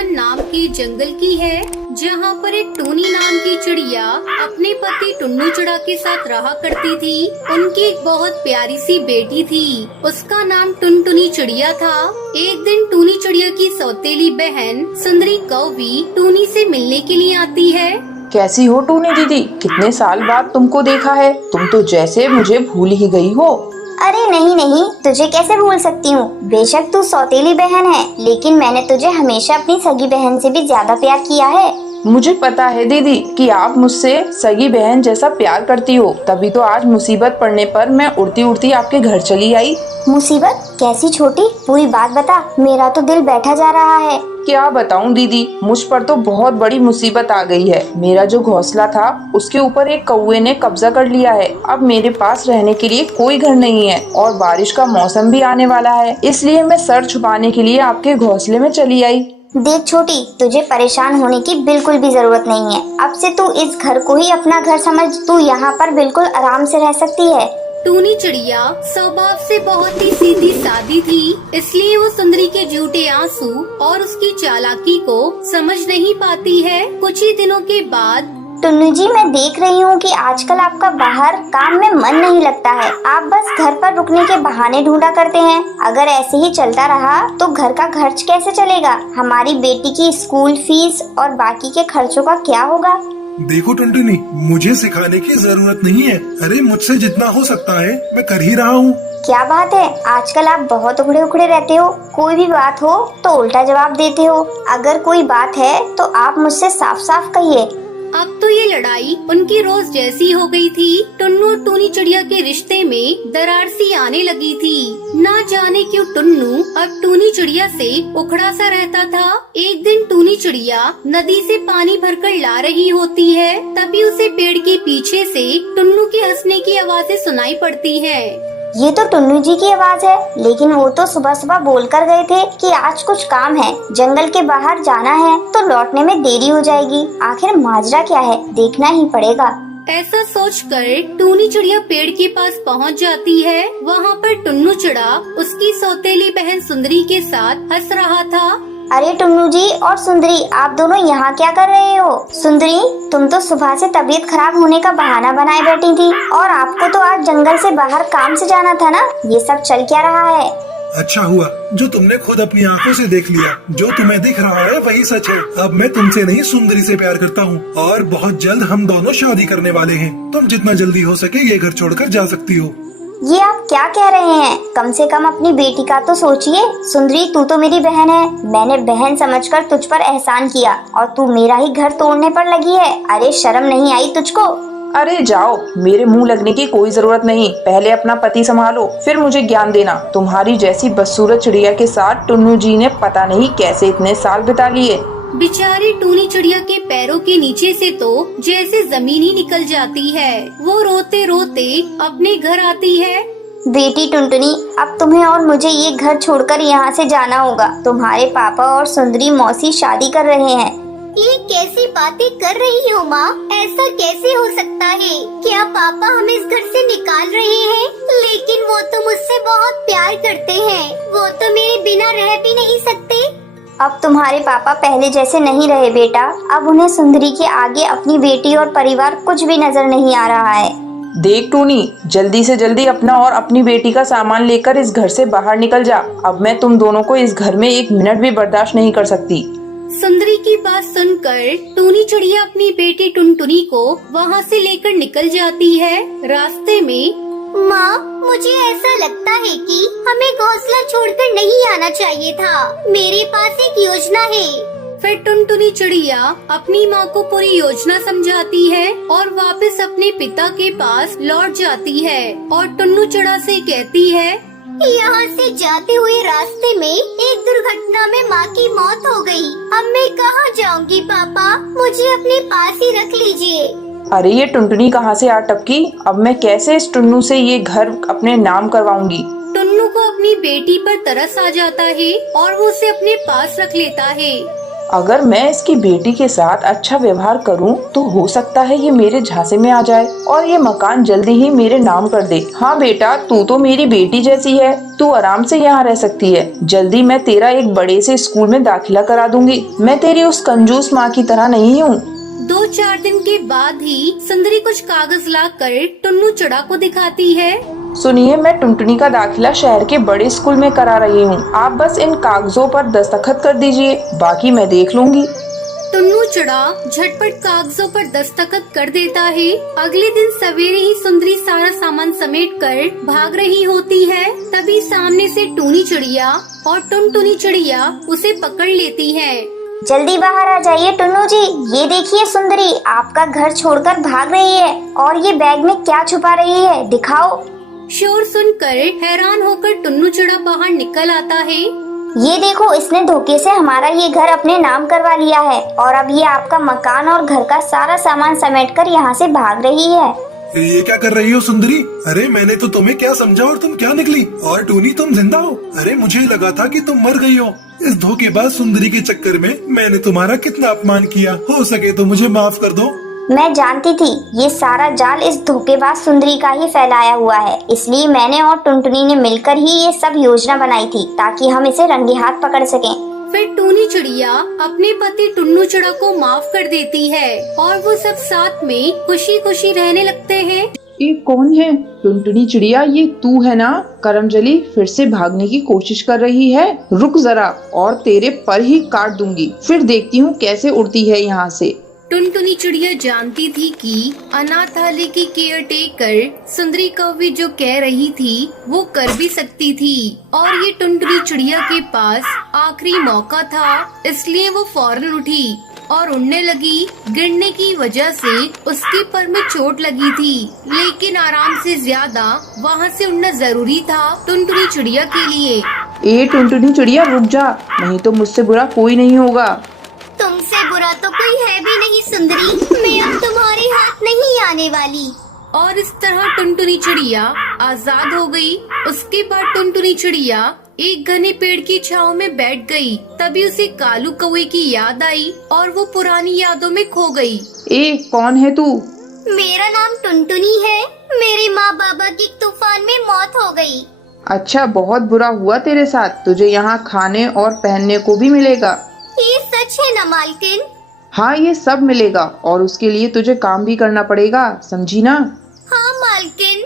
वृंदावन नाम के जंगल की है, जहाँ पर एक टूनी नाम की चिड़िया अपने पति टुन्नू चिड़ा के साथ रहा करती थी। उनकी एक बहुत प्यारी सी बेटी थी, उसका नाम टुनटुनी चिड़िया था। एक दिन टूनी चिड़िया की सौतेली बहन सुंदरी कौवी टूनी से मिलने के लिए आती है। कैसी हो टूनी दीदी, कितने साल बाद तुमको देखा है। तुम तो जैसे मुझे भूल ही गई हो। अरे नहीं नहीं, तुझे कैसे भूल सकती हूँ। बेशक तू सौतेली बहन है, लेकिन मैंने तुझे हमेशा अपनी सगी बहन से भी ज्यादा प्यार किया है। मुझे पता है दीदी कि आप मुझसे सगी बहन जैसा प्यार करती हो, तभी तो आज मुसीबत पड़ने पर मैं उड़ती उड़ती आपके घर चली आई। मुसीबत? कैसी छोटी, पूरी बात बता, मेरा तो दिल बैठा जा रहा है। क्या बताऊं दीदी, मुझ पर तो बहुत बड़ी मुसीबत आ गई है। मेरा जो घोंसला था उसके ऊपर एक कौवे ने कब्जा कर लिया है। अब मेरे पास रहने के लिए कोई घर नहीं है और बारिश का मौसम भी आने वाला है, इसलिए मैं सर छुपाने के लिए आपके घोंसले में चली आई। देख छोटी, तुझे परेशान होने की बिल्कुल भी जरूरत नहीं है। अब से तू इस घर को ही अपना घर समझ। तू यहाँ पर बिल्कुल आराम से रह सकती है। टूनी चिड़िया स्वभाव से बहुत ही सीधी सादी थी, इसलिए वो सुंदरी के झूठे आंसू और उसकी चालाकी को समझ नहीं पाती है। कुछ ही दिनों के बाद टुन्नू जी, मैं देख रही हूँ कि आजकल आपका बाहर काम में मन नहीं लगता है। आप बस घर पर रुकने के बहाने ढूंढा करते हैं। अगर ऐसे ही चलता रहा तो घर का खर्च कैसे चलेगा? हमारी बेटी की स्कूल फीस और बाकी के खर्चों का क्या होगा? देखो टुनटुनी, मुझे सिखाने की जरूरत नहीं है। अरे मुझसे जितना हो सकता है मैं कर ही रहा हूँ। क्या बात है, आजकल आप बहुत उखड़े उखड़े रहते हो। कोई भी बात हो तो उल्टा जवाब देते हो। अगर कोई बात है तो आप मुझसे साफ साफ कहिए। अब तो ये लड़ाई उनकी रोज जैसी हो गई थी। टुन्नू और टूनी चिड़िया के रिश्ते में दरार सी आने लगी थी। ना जाने क्यों टुन्नू अब टूनी चिड़िया से उखड़ा सा रहता था। एक दिन टूनी चिड़िया नदी से पानी भरकर ला रही होती है, तभी उसे पेड़ के पीछे से टुन्नू की हंसने की आवाजें सुनाई पड़ती है। ये तो टुन्नू जी की आवाज है, लेकिन वो तो सुबह सुबह बोल कर गए थे कि आज कुछ काम है, जंगल के बाहर जाना है, तो लौटने में देरी हो जाएगी। आखिर माजरा क्या है, देखना ही पड़ेगा। ऐसा सोचकर टूनी चिड़िया पेड़ के पास पहुंच जाती है। वहाँ पर टुन्नू चिड़ा उसकी सौतेली बहन सुंदरी के साथ हंस रहा था। अरे टुन्नू जी और सुंदरी, आप दोनों यहाँ क्या कर रहे हो? सुंदरी, तुम तो सुबह से तबीयत खराब होने का बहाना बनाए बैठी थी, और आपको तो आज जंगल से बाहर काम से जाना था ना। ये सब चल क्या रहा है? अच्छा हुआ जो तुमने खुद अपनी आंखों से देख लिया। जो तुम्हें दिख रहा है वही सच है। अब मैं तुमसे नहीं सुंदरी से प्यार करता हूँ, और बहुत जल्द हम दोनों शादी करने वाले हैं। तुम जितना जल्दी हो सके ये घर छोड़कर जा सकती हो। ये आप क्या कह रहे हैं? कम से कम अपनी बेटी का तो सोचिए। सुंदरी, तू तो मेरी बहन है। मैंने बहन समझकर तुझ पर एहसान किया, और तू मेरा ही घर तोड़ने पर लगी है। अरे शर्म नहीं आई तुझको? अरे जाओ, मेरे मुंह लगने की कोई जरूरत नहीं। पहले अपना पति संभालो, फिर मुझे ज्ञान देना। तुम्हारी जैसी बदसूरत चिड़िया के साथ टुन्नू जी ने पता नहीं कैसे इतने साल बिता लिए। बेचारी टूनी चिड़िया के पैरों के नीचे से तो जैसे जमीन ही निकल जाती है। वो रोते रोते अपने घर आती है। बेटी टुनटुनी, अब तुम्हें और मुझे ये घर छोड़कर यहाँ से जाना होगा। तुम्हारे पापा और सुंदरी मौसी शादी कर रहे हैं। ये कैसी बातें कर रही हो माँ? ऐसा कैसे हो सकता है? क्या पापा हमें इस घर से निकाल रहे हैं? लेकिन वो तो मुझसे बहुत प्यार करते हैं। वो तो मेरे बिना रह भी नहीं सकते। अब तुम्हारे पापा पहले जैसे नहीं रहे बेटा। अब उन्हें सुंदरी के आगे अपनी बेटी और परिवार कुछ भी नजर नहीं आ रहा है। देख टूनी, जल्दी से जल्दी अपना और अपनी बेटी का सामान लेकर इस घर से बाहर निकल जा। अब मैं तुम दोनों को इस घर में एक मिनट भी बर्दाश्त नहीं कर सकती। सुंदरी की बात सुनकर टूनी चिड़िया अपनी बेटी टुनटुनी को वहाँ से लेकर निकल जाती है। रास्ते में माँ, मुझे ऐसा लगता है कि हमें घोंसला छोड़कर नहीं आना चाहिए था। मेरे पास एक योजना है। फिर टुनटुनी चिड़िया अपनी माँ को पूरी योजना समझाती है और वापस अपने पिता के पास लौट जाती है और टुन्नू चिड़ा से कहती है, यहाँ से जाते हुए रास्ते में एक दुर्घटना में माँ की मौत हो गई। अब मैं कहाँ जाऊँगी पापा? मुझे अपने पास ही रख लीजिए। अरे ये टुनटुनी कहाँ से आ टपकी? अब मैं कैसे इस टुन्नू से ये घर अपने नाम करवाऊंगी। टुन्नू को अपनी बेटी पर तरस आ जाता है और वो उसे अपने पास रख लेता है। अगर मैं इसकी बेटी के साथ अच्छा व्यवहार करूं, तो हो सकता है ये मेरे झांसे में आ जाए और ये मकान जल्दी ही मेरे नाम कर दे। हाँ बेटा, तू तो मेरी बेटी जैसी है, तू आराम से यहाँ रह सकती है। जल्दी मैं तेरा एक बड़े से स्कूल में दाखिला करा दूंगी। मैं तेरी उस कंजूस माँ की तरह नहीं हूँ। 2-4 दिन के बाद ही सुंदरी कुछ कागज लाकर टुन्नू चिड़ा को दिखाती है। सुनिए, मैं टुनटुनी का दाखिला शहर के बड़े स्कूल में करा रही हूँ। आप बस इन कागजों पर दस्तखत कर दीजिए, बाकी मैं देख लूंगी। टुन्नू चिड़ा झटपट कागजों पर दस्तखत कर देता है। अगले दिन सवेरे ही सुंदरी सारा सामान समेट कर भाग रही होती है। तभी सामने से टूनी चिड़िया और टुनटुनी चिड़िया उसे पकड़ लेती है। जल्दी बाहर आ जाइए टुन्नू जी। ये देखिए सुंदरी आपका घर छोड़कर भाग रही है और ये बैग में क्या छुपा रही है, दिखाओ। शोर सुनकर हैरान होकर टुन्नू चिड़ा बाहर निकल आता है। ये देखो, इसने धोखे से हमारा ये घर अपने नाम करवा लिया है और अब ये आपका मकान और घर का सारा सामान समेटकर यहाँ से भाग रही है। ये क्या कर रही हो सुंदरी? अरे मैंने तो तुम्हें क्या समझा और तुम क्या निकली? और टूनी तुम जिंदा हो? अरे मुझे लगा था कि तुम मर गई हो। इस धोखेबाज सुंदरी के चक्कर में मैंने तुम्हारा कितना अपमान किया। हो सके तो मुझे माफ कर दो। मैं जानती थी ये सारा जाल इस धोखेबाज सुंदरी का ही फैलाया हुआ है, इसलिए मैंने और टुनटुनी ने मिलकर ही ये सब योजना बनाई थी ताकि हम इसे रंगे हाथ पकड़ सकें। फिर टूनी चिड़िया अपने पति टुन्नू चिड़ा को माफ कर देती है और वो सब साथ में खुशी खुशी रहने लगते हैं। ये कौन है? टुनटुनी चिड़िया, ये तू है ना? करमजली फिर से भागने की कोशिश कर रही है। रुक जरा, और तेरे पर ही काट दूंगी, फिर देखती हूँ कैसे उड़ती है यहाँ से। टुनटुनी चिड़िया जानती थी कि अनाथालय की केयर टेकर सुंदरी कौवी जो कह रही थी वो कर भी सकती थी और ये टुनटुनी चिड़िया के पास आखिरी मौका था, इसलिए वो फौरन उठी और उड़ने लगी। गिरने की वजह से उसके पर में चोट लगी थी, लेकिन आराम से ज्यादा वहाँ से उड़ना जरूरी था टुनटुनी चिड़िया के लिए। ए टुनटुनी चिड़िया, रुक जा, नहीं तो मुझसे बुरा कोई नहीं होगा। तुमसे बुरा तो कोई है भी नहीं सुंदरी। मैं अब तुम्हारे हाथ नहीं आने वाली। और इस तरह टुनटुनी चिड़िया आजाद हो गई। उसके बाद टुनटुनी चिड़िया एक घने पेड़ की छांव में बैठ गई। तभी उसे कालू कौवे की याद आई और वो पुरानी यादों में खो गई। ए कौन है तू? मेरा नाम टुनटुनी है। मेरे माँ बाबा की तूफान में मौत हो गई। अच्छा, बहुत बुरा हुआ तेरे साथ। तुझे यहाँ खाने और पहनने को भी मिलेगा। ये सच है ना मालकिन? हाँ, ये सब मिलेगा और उसके लिए तुझे काम भी करना पड़ेगा, समझी ना? हाँ मालकिन।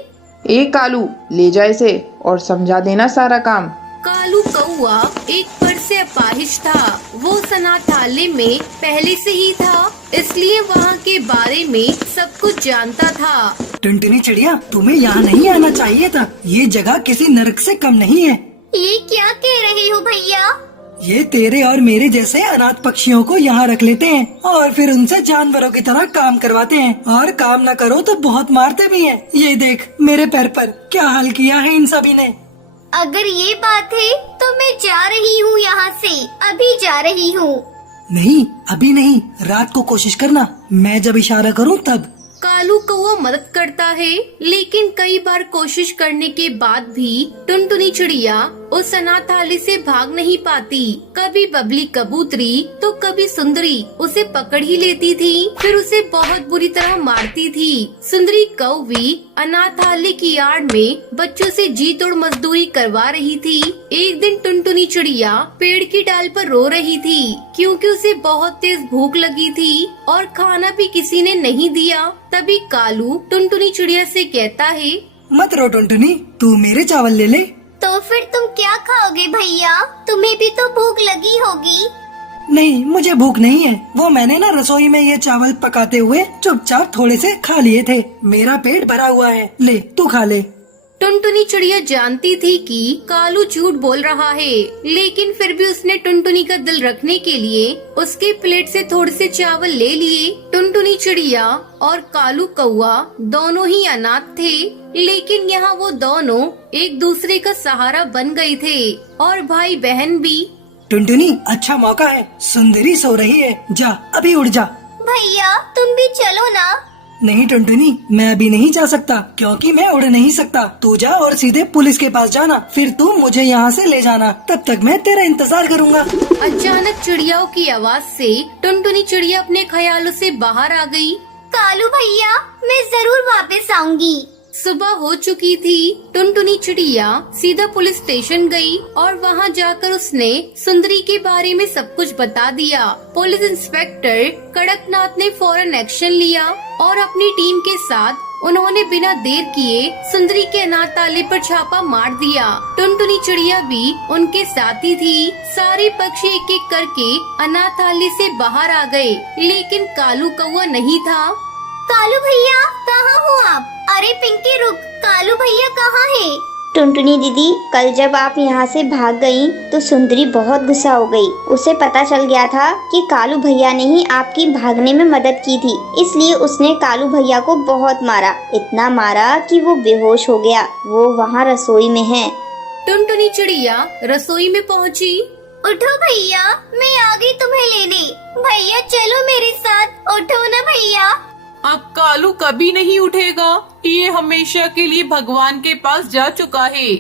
ए कालू, ले जा इसे और समझा देना सारा काम। कालू कौवा एक पर से अपाहिज था। वो अनाथालय में पहले से ही था, इसलिए वहाँ के बारे में सब कुछ जानता था। टुनटुनी चिड़िया, तुम्हें यहाँ नहीं आना चाहिए था। ये जगह किसी नरक से कम नहीं है। ये क्या कह रहे हो भैया? ये तेरे और मेरे जैसे अनाथ पक्षियों को यहाँ रख लेते हैं और फिर उनसे जानवरों की तरह काम करवाते हैं, और काम न करो तो बहुत मारते भी हैं। ये देख मेरे पैर पर क्या हाल किया है इन सभी ने। अगर ये बात है तो मैं जा रही हूँ यहाँ से, अभी जा रही हूँ। नहीं, अभी नहीं, रात को कोशिश करना, मैं जब इशारा करूँ तब। कालू कौवा मदद करता है, लेकिन कई बार कोशिश करने के बाद भी टुनटुनी चिड़िया उस अनाथालय से भाग नहीं पाती। कभी बबली कबूतरी तो कभी सुंदरी उसे पकड़ ही लेती थी, फिर उसे बहुत बुरी तरह मारती थी। सुंदरी कौवी अनाथालय की आड़ में बच्चों से जी तोड़ मजदूरी करवा रही थी। एक दिन टुनटुनी चिड़िया पेड़ की डाल पर रो रही थी क्योंकि उसे बहुत तेज भूख लगी थी और खाना भी किसी ने नहीं दिया। तभी कालू टुनटुनी चिड़िया से कहता है, मत रो टुनटुनी, तू मेरे चावल ले ले। तो फिर तुम क्या खाओगे भैया? तुम्हें भी तो भूख लगी होगी। नहीं, मुझे भूख नहीं है। वो मैंने ना रसोई में ये चावल पकाते हुए चुपचाप थोड़े से खा लिए थे। मेरा पेट भरा हुआ है, ले तू खा ले। टुनटुनी चिड़िया जानती थी कि कालू झूठ बोल रहा है, लेकिन फिर भी उसने टुनटुनी का दिल रखने के लिए उसके प्लेट से थोड़े से चावल ले लिए। टुनटुनी चिड़िया और कालू कौवा दोनों ही अनाथ थे, लेकिन यहाँ वो दोनों एक दूसरे का सहारा बन गए थे और भाई बहन भी। टुनटुनी, अच्छा मौका है, सुंदरी सो रही है, जा अभी उड़ जा। भैया तुम भी चलो ना। नहीं टुनटुनी, मैं अभी नहीं जा सकता क्योंकि मैं उड़ नहीं सकता। तू जा और सीधे पुलिस के पास जाना, फिर तू मुझे यहाँ से ले जाना। तब तक मैं तेरा इंतजार करूँगा। अचानक चिड़ियाओं की आवाज से टुनटुनी चिड़िया अपने ख्यालों से बाहर आ गई। कालू भैया, मैं जरूर वापस आऊंगी। सुबह हो चुकी थी। टुनटुनी चिड़िया सीधा पुलिस स्टेशन गई और वहां जाकर उसने सुंदरी के बारे में सब कुछ बता दिया। पुलिस इंस्पेक्टर कड़कनाथ ने फौरन एक्शन लिया और अपनी टीम के साथ उन्होंने बिना देर किए सुंदरी के अनाथालय पर छापा मार दिया। टुनटुनी चिड़िया भी उनके साथ ही थी। सारे पक्षी एक एक करके अनाथालय से बाहर आ गए, लेकिन कालू कौवा नहीं था। कालू भैया, कहाँ हो आप? अरे पिंकी रुक, कालू भैया कहाँ है? टुनटुनी दीदी, कल जब आप यहाँ से भाग गयी तो सुंदरी बहुत गुस्सा हो गई। उसे पता चल गया था कि कालू भैया ने ही आपकी भागने में मदद की थी, इसलिए उसने कालू भैया को बहुत मारा, इतना मारा कि वो बेहोश हो गया। वो वहाँ रसोई में है। टुनटुनी चिड़िया रसोई में पहुँची। उठो भैया, मैं आ गई तुम्हें लेने। भैया चलो मेरे साथ, उठो ना भैया। अब कालू कभी नहीं उठेगा, ये हमेशा के लिए भगवान के पास जा चुका है।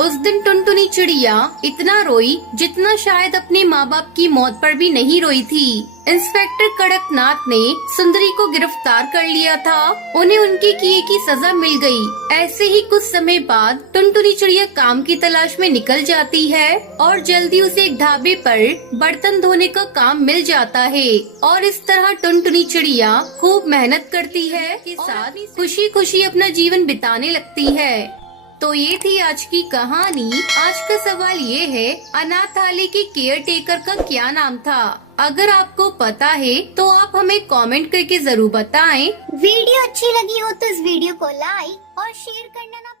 उस दिन टुनटुनी चिड़िया इतना रोई जितना शायद अपने माँ बाप की मौत पर भी नहीं रोई थी। इंस्पेक्टर कड़कनाथ ने सुंदरी को गिरफ्तार कर लिया था। उन्हें उनके किए की सजा मिल गई। ऐसे ही कुछ समय बाद टुनटुनी चिड़िया काम की तलाश में निकल जाती है और जल्दी उसे एक ढाबे पर बर्तन धोने का काम मिल जाता है। और इस तरह टुनटुनी चिड़िया खूब मेहनत करती है के साथ खुशी खुशी अपना जीवन बिताने लगती है। तो ये थी आज की कहानी। आज का सवाल ये है, अनाथालय के केयर टेकर का क्या नाम था? अगर आपको पता है तो आप हमें कमेंट करके जरूर बताएं। वीडियो अच्छी लगी हो तो इस वीडियो को लाइक और शेयर करना ना